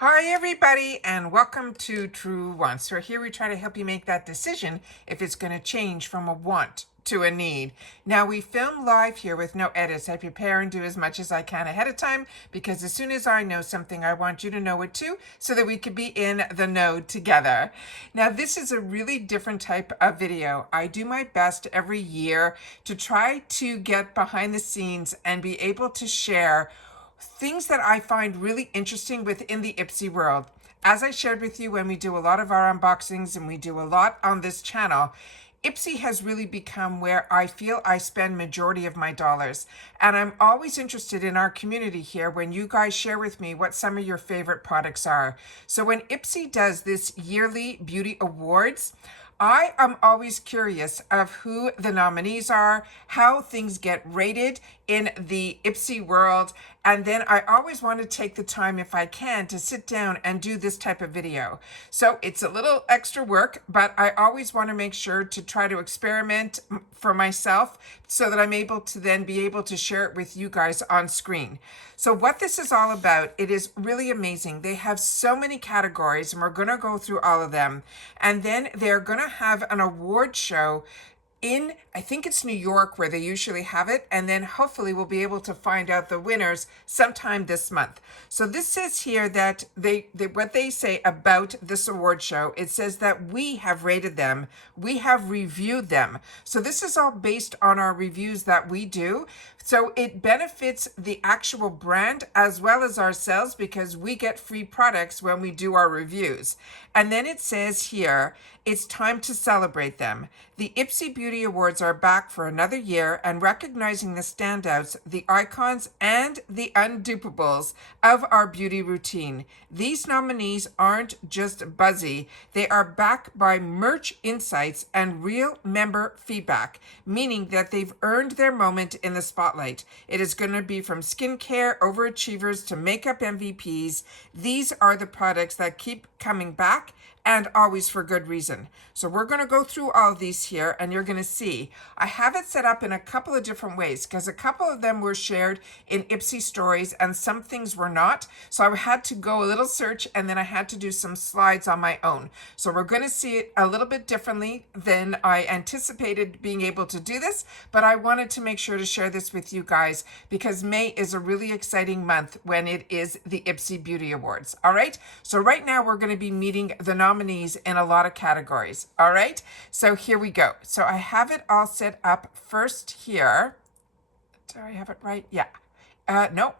Hi everybody and welcome to Truewants. So here we try to help you make that decision if it's going to change from a want to a need. Now we film live here with no edits. I prepare and do as much as I can ahead of time because as soon as I know something, I want you to know it too so that we could be in the know together. Now this is a really different type of video. I do my best every year to try to get behind the scenes and be able to share things that I find really interesting within the Ipsy world. As I shared with you when we do a lot of our unboxings and we do a lot on this channel, Ipsy has really become where I feel I spend majority of my dollars. And I'm always interested in our community here when you guys share with me what some of your favorite products are. So when Ipsy does this yearly beauty awards, I am always curious of who the nominees are, how things get rated in the Ipsy world, and then I always want to take the time, if I can, to sit down and do this type of video. So it's a little extra work, but I always want to make sure to try to experiment for myself so that I'm able to then be able to share it with you guys on screen. So what this is all about, it is really amazing. They have so many categories and we're going to go through all of them. And then they're going to have an award show in, I think it's New York where they usually have it, and then hopefully we'll be able to find out the winners sometime this month. So this says here that what they say about this award show, it says that we have rated them, we have reviewed them. So this is all based on our reviews that we do. So it benefits the actual brand as well as ourselves because we get free products when we do our reviews. And then it says here, it's time to celebrate them. The Ipsy Beauty Awards are back for another year and recognizing the standouts, the icons, and the undupables of our beauty routine. These nominees aren't just buzzy, they are backed by merch insights and real member feedback, meaning that they've earned their moment in the spotlight. It is going to be from skincare overachievers to makeup MVPs. These are the products that keep coming back and always for good reason. So we're going to go through all of these here and you're going to see. I have it set up in a couple of different ways because a couple of them were shared in Ipsy stories and some things were not. So I had to go a little search and then I had to do some slides on my own. So we're going to see it a little bit differently than I anticipated being able to do this, but I wanted to make sure to share this with you guys because May is a really exciting month when it is the Ipsy Beauty Awards. All right. So right now we're going to be meeting the nominees in a lot of categories. All right, so here we go. So I have it all set up first here. Do I have it right? Yeah. No,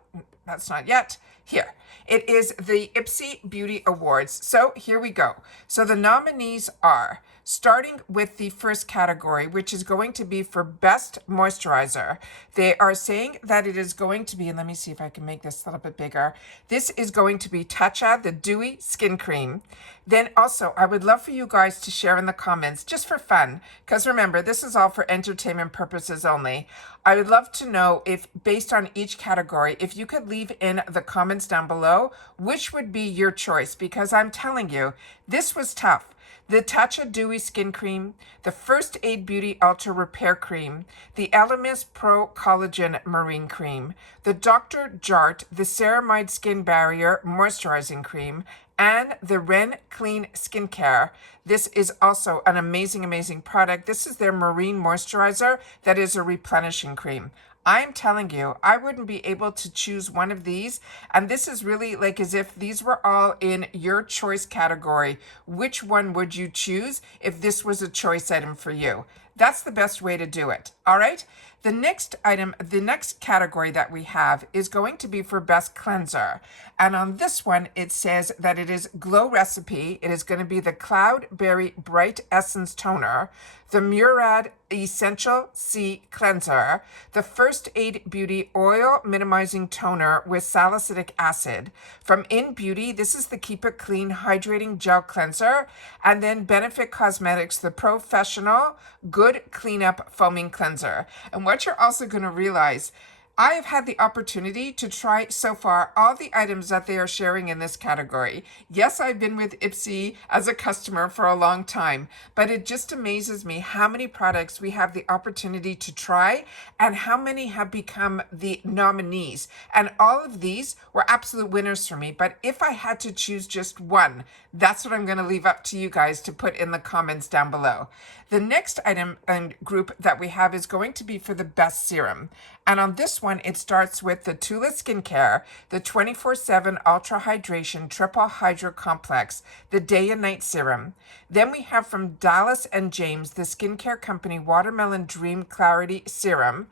that's not yet. Here. It is the Ipsy Beauty Awards. So here we go. So the nominees are, starting with the first category, which is going to be for Best Moisturizer. They are saying that it is going to be, and let me see if I can make this a little bit bigger. This is going to be Tatcha, the Dewy Skin Cream. Then also, I would love for you guys to share in the comments, just for fun, because remember, this is all for entertainment purposes only. I would love to know if, based on each category, if you could leave in the comments down below, which would be your choice, because I'm telling you, this was tough. The Tatcha Dewy Skin Cream, the First Aid Beauty Ultra Repair Cream, the Elemis Pro Collagen Marine Cream, the Dr. Jart, the Ceramide Skin Barrier Moisturizing Cream, and the Ren Clean Skincare. This is also an amazing, amazing product. This is their marine moisturizer that is a replenishing cream. I'm telling you, I wouldn't be able to choose one of these. And this is really like as if these were all in your choice category. Which one would you choose if this was a choice item for you? That's the best way to do it. All right. The next item, the next category that we have is going to be for Best Cleanser. And on this one, it says that it is Glow Recipe. It is going to be the Cloudberry Bright Essence Toner, the Murad Essential C Cleanser, the First Aid Beauty Oil Minimizing Toner with Salicylic Acid. From In Beauty, this is the Keep It Clean Hydrating Gel Cleanser. And then Benefit Cosmetics, the Professional Good Cleanup Foaming Cleanser. And what you're also going to realize, I have had the opportunity to try so far all the items that they are sharing in this category. Yes, I've been with Ipsy as a customer for a long time, but it just amazes me how many products we have the opportunity to try and how many have become the nominees. And all of these were absolute winners for me. But if I had to choose just one, that's what I'm going to leave up to you guys to put in the comments down below. The next item and group that we have is going to be for the best serum. And on this one, it starts with the Tula Skincare, the 24/7 Ultra Hydration Triple Hydro Complex, the Day and Night Serum. Then we have from Dallas and James, the skincare company Watermelon Dream Clarity Serum.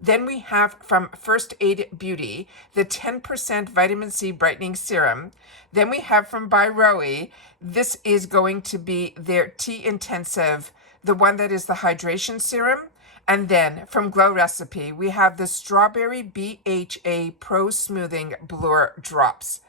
Then we have from First Aid Beauty, the 10% Vitamin C Brightening Serum. Then we have from Byroe, this is going to be their Tea Intensive, the one that is the hydration serum. And then from Glow Recipe, we have the Strawberry BHA Pro Smoothing Blur Drops.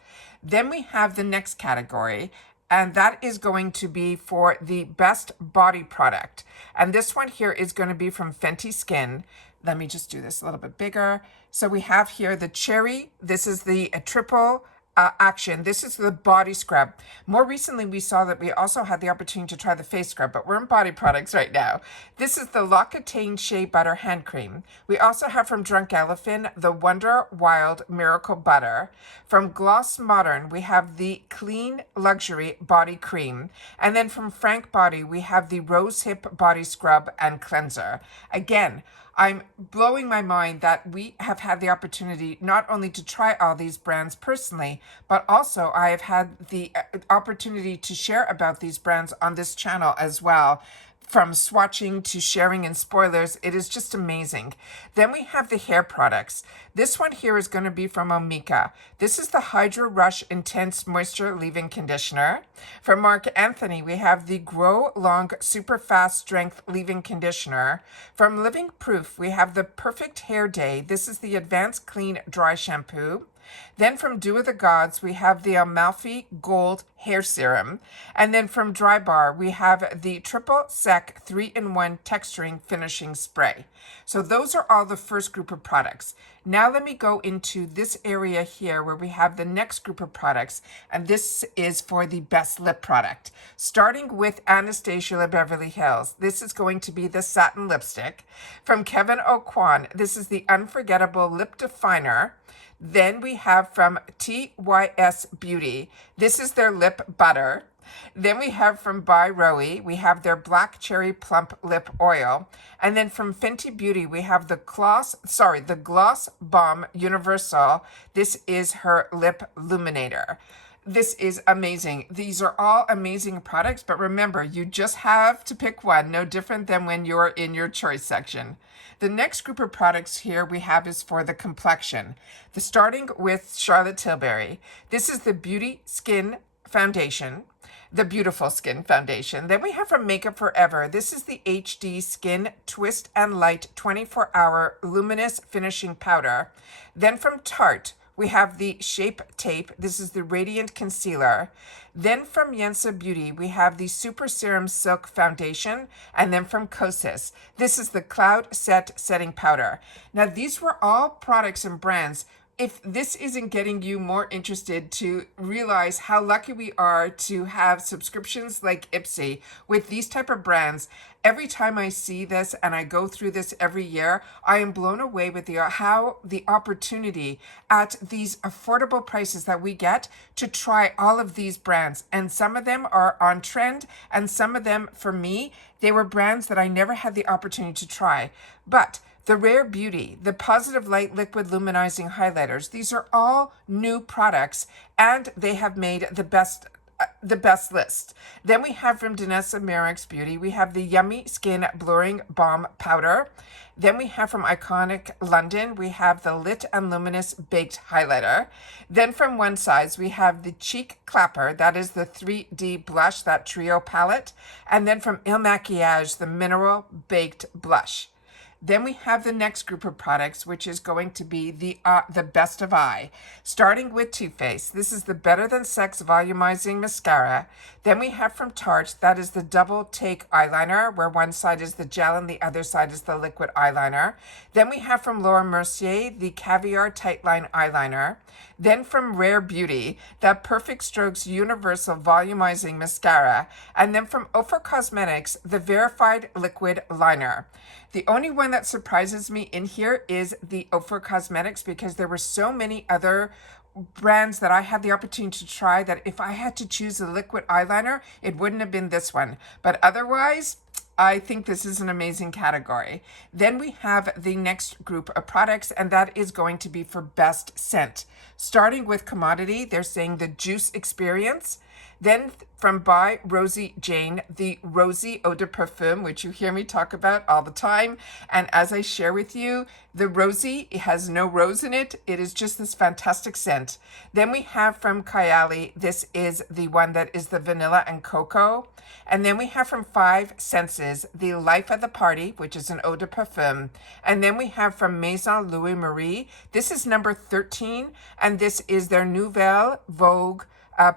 Then we have the next category, and that is going to be for the best body product. And this one here is going to be from Fenty Skin. Let me just do this a little bit bigger. So we have here the Cherry. This is the triple action. This is the body scrub. More recently, we saw that we also had the opportunity to try the face scrub, but we're in body products right now. This is the L'Occitane Shea Butter Hand Cream. We also have from Drunk Elephant, the Wonder Wild Miracle Butter. From Gloss Modern, we have the Clean Luxury Body Cream. And then from Frank Body, we have the Rose Hip Body Scrub and Cleanser. Again, I'm blowing my mind that we have had the opportunity not only to try all these brands personally, but also I have had the opportunity to share about these brands on this channel as well. From swatching to sharing and spoilers, it is just amazing. Then we have the hair products. This one here is going to be from Omika. This is the Hydro Rush Intense Moisture Leave-In Conditioner. From Marc Anthony, we have the Grow Long Super Fast Strength Leave-In Conditioner. From Living Proof, we have the Perfect Hair Day. This is the Advanced Clean Dry Shampoo. Then from Dew of the Gods, we have the Amalfi Gold Hair Serum. And then from Dry Bar, we have the Triple Sec 3-in-1 Texturing Finishing Spray. So those are all the first group of products. Now let me go into this area here where we have the next group of products. And this is for the best lip product. Starting with Anastasia of Beverly Hills. This is going to be the Satin Lipstick. From Kevin O'Quan, this is the Unforgettable Lip Definer. Then we have from TYS Beauty, this is their lip butter. Then we have from Byroe, we have their Black Cherry Plump Lip Oil. And then from Fenty Beauty, we have the Gloss Bomb Universal. This is her Lip Luminator. This is amazing. These are all amazing products, but remember, you just have to pick one, no different than when you're in your choice section. The next group of products here we have is for the complexion. Starting with Charlotte Tilbury. This is the Beauty Skin Foundation, the Beautiful Skin Foundation. Then we have from Makeup Forever. This is the HD Skin Twist and Light 24-Hour Luminous Finishing Powder. Then from Tarte, we have the Shape Tape. This is the Radiant Concealer. Then from Yensa Beauty, we have the Super Serum Silk Foundation. And then from Kosas, this is the Cloud Set Setting Powder. Now, these were all products and brands. If this isn't getting you more interested to realize how lucky we are to have subscriptions like Ipsy with these type of brands, every time I see this and I go through this every year, I am blown away with how the opportunity at these affordable prices that we get to try all of these brands. And some of them are on trend, and some of them, for me, they were brands that I never had the opportunity to try. But the Rare Beauty, the Positive Light Liquid Luminizing Highlighters, these are all new products, and they have made the best list. Then we have from Danessa Merrick's Beauty, we have the Yummy Skin Blurring Balm Powder. Then we have from Iconic London, we have the Lit and Luminous Baked Highlighter. Then from One Size, we have the Cheek Clapper, that is the 3D Blush, that trio palette. And then from Il Makiage, the Mineral Baked Blush. Then we have the next group of products, which is going to be the best of eye, starting with Too Faced. This is the Better Than Sex Volumizing Mascara. Then we have from Tarte, that is the Double Take Eyeliner, where one side is the gel and the other side is the liquid eyeliner. Then we have from Laura Mercier, the Caviar Tightline Eyeliner. Then from Rare Beauty, that Perfect Strokes Universal Volumizing Mascara. And then from Ofra Cosmetics, the Verified Liquid Liner. The only one that surprises me in here is the Ofra Cosmetics, because there were so many other brands that I had the opportunity to try that if I had to choose a liquid eyeliner, it wouldn't have been this one. But otherwise, I think this is an amazing category. Then we have the next group of products, and that is going to be for best scent. Starting with Commodity, they're saying the Juice Experience. Then from By Rosie Jane, the Rosy Eau de Parfum, which you hear me talk about all the time. And as I share with you, the Rosy, it has no rose in it. It is just this fantastic scent. Then we have from Kylie, this is the one that is the Vanilla and Cocoa. And then we have from Five Senses, the Life of the Party, which is an eau de parfum. And then we have from Maison Louis Marie, this is number 13, and this is their Nouvelle Vogue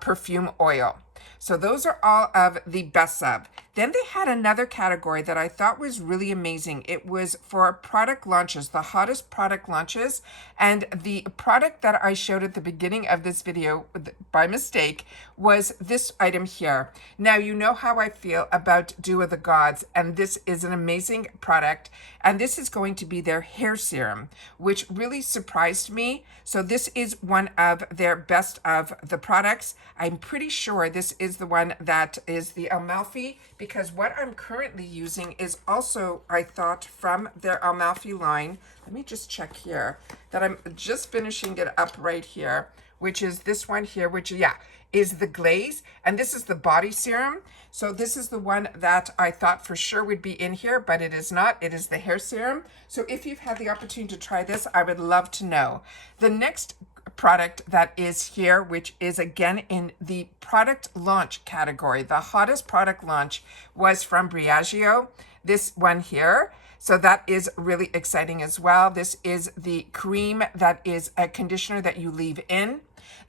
perfume oil. So those are all of the best of. Then they had another category that I thought was really amazing. It was for product launches, the hottest product launches. And the product that I showed at the beginning of this video by mistake was this item here. Now, you know how I feel about Dew of the Gods, and this is an amazing product. And this is going to be their hair serum, which really surprised me. So this is one of their best of the products. I'm pretty sure this is the one that is the Amalfi, because what I'm currently using is also, I thought, from their Amalfi line. Let me just check here that I'm just finishing it up right here, which is this one here, which, yeah, is the Glaze. And this is the body serum. So this is the one that I thought for sure would be in here, but it is not. It is the hair serum. So if you've had the opportunity to try this, I would love to know. The next product that is here, which is again in the product launch category, the hottest product launch was from Briagio, this one here. So that is really exciting as well. This is the cream that is a conditioner that you leave in.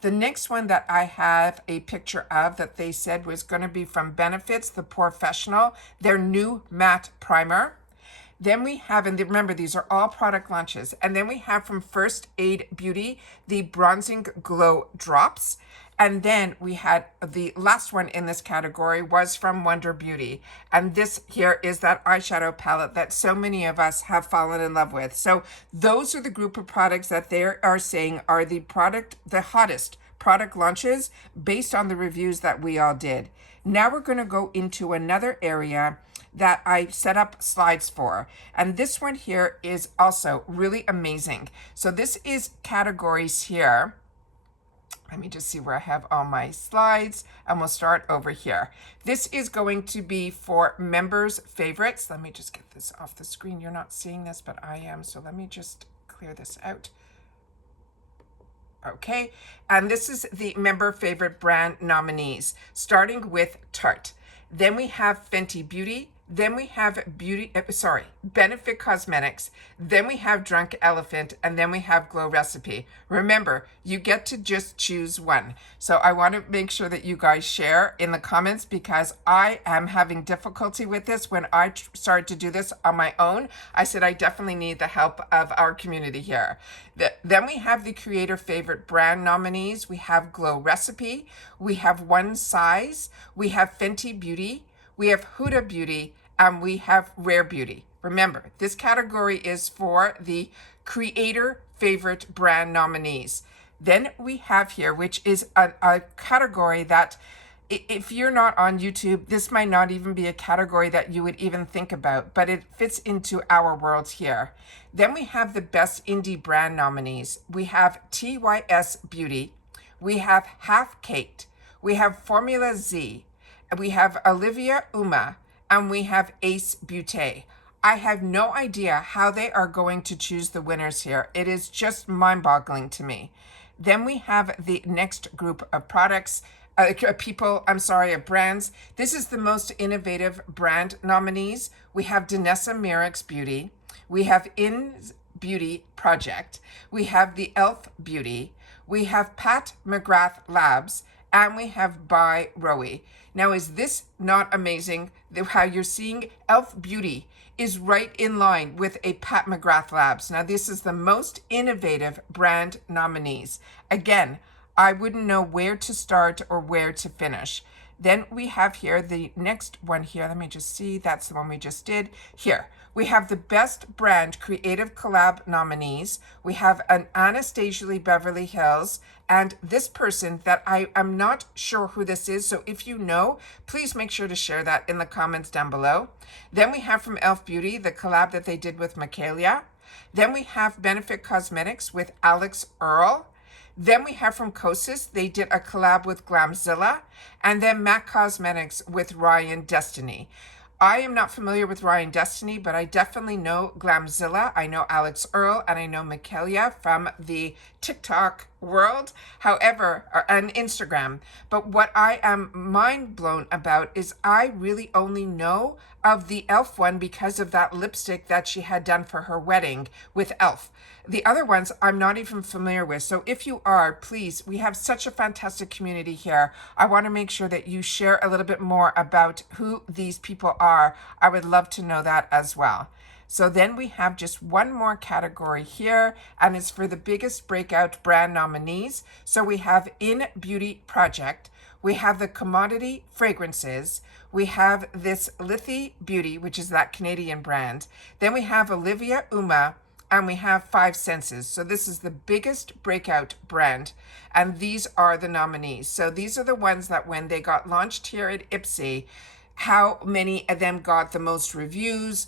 The next one that I have a picture of that they said was going to be from Benefits, the Professional, their new matte primer. Then we have, and remember, these are all product launches. And then we have from First Aid Beauty, the Bronzing Glow Drops. And then we had the last one in this category was from Wonder Beauty. And this here is that eyeshadow palette that so many of us have fallen in love with. So those are the group of products that they are saying are the hottest product launches based on the reviews that we all did. Now we're going to go into another area that I set up slides for. And this one here is also really amazing. So this is categories here. Let me just see where I have all my slides, and we'll start over here. This is going to be for members' favorites. Let me just get this off the screen. You're not seeing this, but I am. So let me just clear this out. Okay, and this is the member favorite brand nominees, starting with Tarte. Then we have Fenty Beauty. Then we have Benefit Cosmetics. Then we have Drunk Elephant, and then we have Glow Recipe. Remember, you get to just choose one. So I want to make sure that you guys share in the comments, because I am having difficulty with this. When I started to do this on my own, I said I definitely need the help of our community here. Then we have the creator favorite brand nominees. We have Glow Recipe. We have One Size. We have Fenty Beauty. We have Huda Beauty, and we have Rare Beauty. Remember, this category is for the creator favorite brand nominees. Then we have here, which is a category that if you're not on YouTube, this might not even be a category that you would even think about, but it fits into our world here. Then we have the best indie brand nominees. We have TYS Beauty. We have Half Caked. We have Formula Z. We have Olivia Uma, and we have Ace Beauté. I have no idea how they are going to choose the winners here. It is just mind-boggling to me. Then we have the next group of products, of brands. This is the most innovative brand nominees. We have Danessa Merrick's Beauty. We have In Beauty Project. We have the Elf Beauty. We have Pat McGrath Labs, and we have by Rowie. Now, is this not amazing how you're seeing Elf Beauty is right in line with a Pat McGrath Labs? Now, this is the most innovative brand nominees. Again, I wouldn't know where to start or where to finish. Then we have here the next one here. Let me just see. That's the one we just did. Here, we have the Best Brand Creative Collab nominees. We have an Anastasia Lee Beverly Hills and this person that I am not sure who this is. So if you know, please make sure to share that in the comments down below. Then we have from Elf Beauty, the collab that they did with Michaelia. Then we have Benefit Cosmetics with Alex Earl. Then we have from Kosas, they did a collab with Glamzilla, and then MAC Cosmetics with Ryan Destiny. I am not familiar with Ryan Destiny, but I definitely know Glamzilla. I know Alex Earl, and I know Michaelia from the TikTok world, however, and Instagram. But what I am mind blown about is I really only know of the Elf one because of that lipstick that she had done for her wedding with Elf. The other ones I'm not even familiar with. So if you are, please, we have such a fantastic community here. I want to make sure that you share a little bit more about who these people are. I would love to know that as well. So then we have just one more category here, and it's for the biggest breakout brand nominees. So we have In Beauty Project. We have the Commodity Fragrances. We have this Lithy Beauty, which is that Canadian brand. Then we have Olivia Uma, and we have Five Senses. So this is the biggest breakout brand, and these are the nominees. So these are the ones that when they got launched here at Ipsy, how many of them got the most reviews,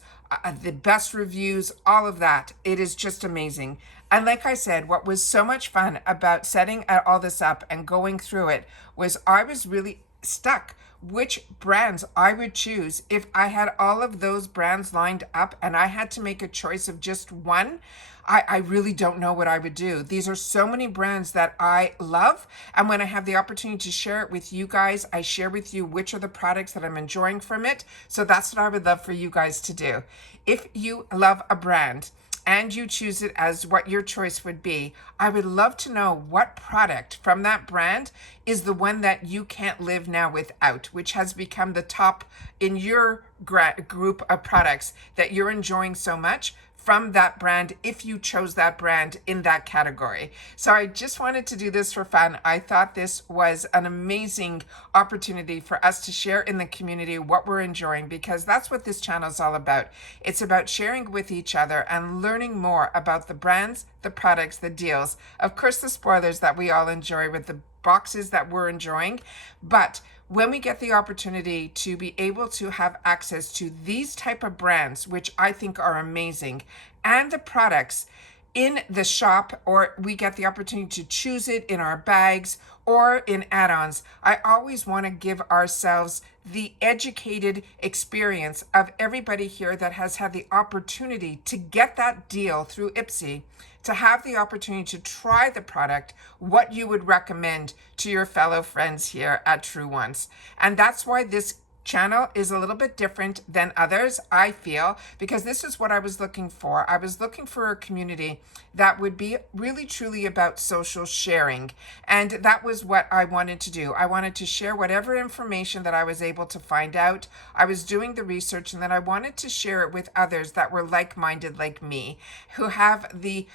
the best reviews, all of that. It is just amazing. And like I said, what was so much fun about setting all this up and going through it was I was really stuck which brands I would choose if I had all of those brands lined up and I had to make a choice of just one. I really don't know what I would do. These are so many brands that I love. And when I have the opportunity to share it with you guys, I share with you which are the products that I'm enjoying from it. So that's what I would love for you guys to do. If you love a brand and you choose it as what your choice would be, I would love to know what product from that brand is the one that you can't live now without, which has become the top in your group of products that you're enjoying so much from that brand, if you chose that brand in that category. So I just wanted to do this for fun. I thought this was an amazing opportunity for us to share in the community what we're enjoying, because that's what this channel is all about. It's about sharing with each other and learning more about the brands, the products, the deals, of course the spoilers that we all enjoy with the boxes that we're enjoying. But when we get the opportunity to be able to have access to these type of brands, which I think are amazing, and the products in the shop, or we get the opportunity to choose it in our bags or in add-ons, I always want to give ourselves the educated experience of everybody here that has had the opportunity to get that deal through Ipsy, to have the opportunity to try the product, what you would recommend to your fellow friends here at Truewants. And that's why this channel is a little bit different than others, I feel, because this is what I was looking for. I was looking for a community that would be really truly about social sharing. And that was what I wanted to do. I wanted to share whatever information that I was able to find out. I was doing the research, and then I wanted to share it with others that were like-minded like me, who have the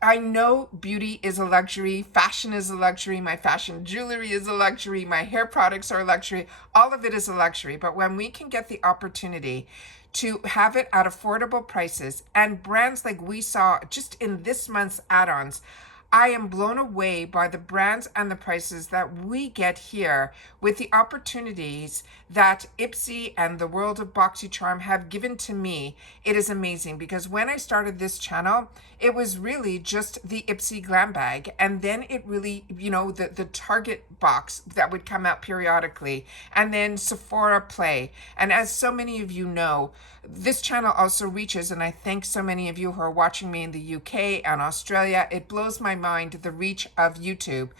I know beauty is a luxury, fashion is a luxury, my fashion jewelry is a luxury, my hair products are a luxury, all of it is a luxury. But when we can get the opportunity to have it at affordable prices and brands like we saw just in this month's add-ons, I am blown away by the brands and the prices that we get here with the opportunities that Ipsy and the world of BoxyCharm have given to me. It is amazing, because when I started this channel, it was really just the Ipsy glam bag, and then it really, you know, the Target box that would come out periodically, and then Sephora Play. And as so many of you know, this channel also reaches, and I thank so many of you who are watching me in the UK and Australia. It blows my mind, the reach of YouTube.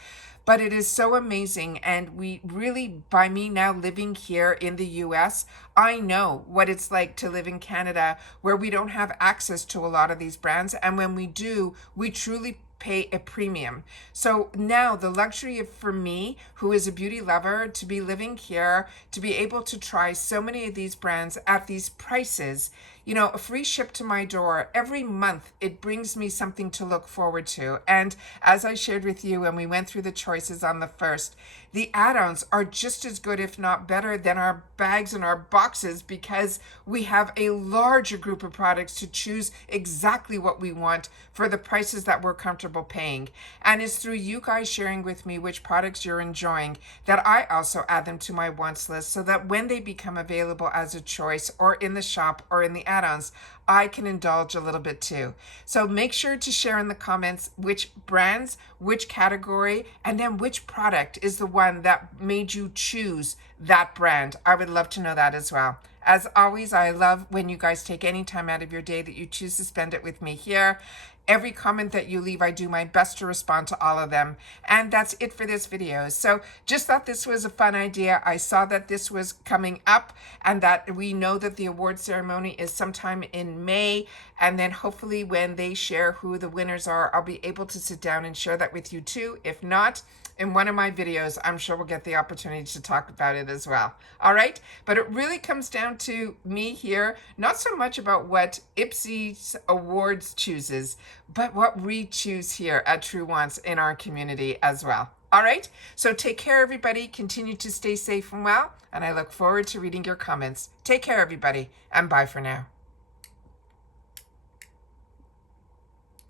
but it is so amazing. And we really, by me now living here in the US, I know what it's like to live in Canada where we don't have access to a lot of these brands. And when we do, we truly pay a premium. So now the luxury for me, who is a beauty lover, to be living here, to be able to try so many of these brands at these prices, you know, a free ship to my door every month, it brings me something to look forward to. And as I shared with you when we went through the choices on the first, the add-ons are just as good, if not better, than our bags and our boxes, because we have a larger group of products to choose exactly what we want for the prices that we're comfortable paying. And it's through you guys sharing with me which products you're enjoying that I also add them to my wants list, so that when they become available as a choice or in the shop or in the add-ons, I can indulge a little bit too. So make sure to share in the comments which brands, which category, and then which product is the one that made you choose that brand. I would love to know that as well. As always, I love when you guys take any time out of your day that you choose to spend it with me here. Every comment that you leave, I do my best to respond to all of them. And that's it for this video. So just thought this was a fun idea. I saw that this was coming up and that we know that the award ceremony is sometime in May. And then hopefully when they share who the winners are, I'll be able to sit down and share that with you too. If not, in one of my videos, I'm sure we'll get the opportunity to talk about it as well. All right, but it really comes down to me here, not so much about what Ipsy Awards chooses, but what we choose here at Truewants in our community as well. All right, so take care, everybody. Continue to stay safe and well, and I look forward to reading your comments. Take care, everybody, and bye for now.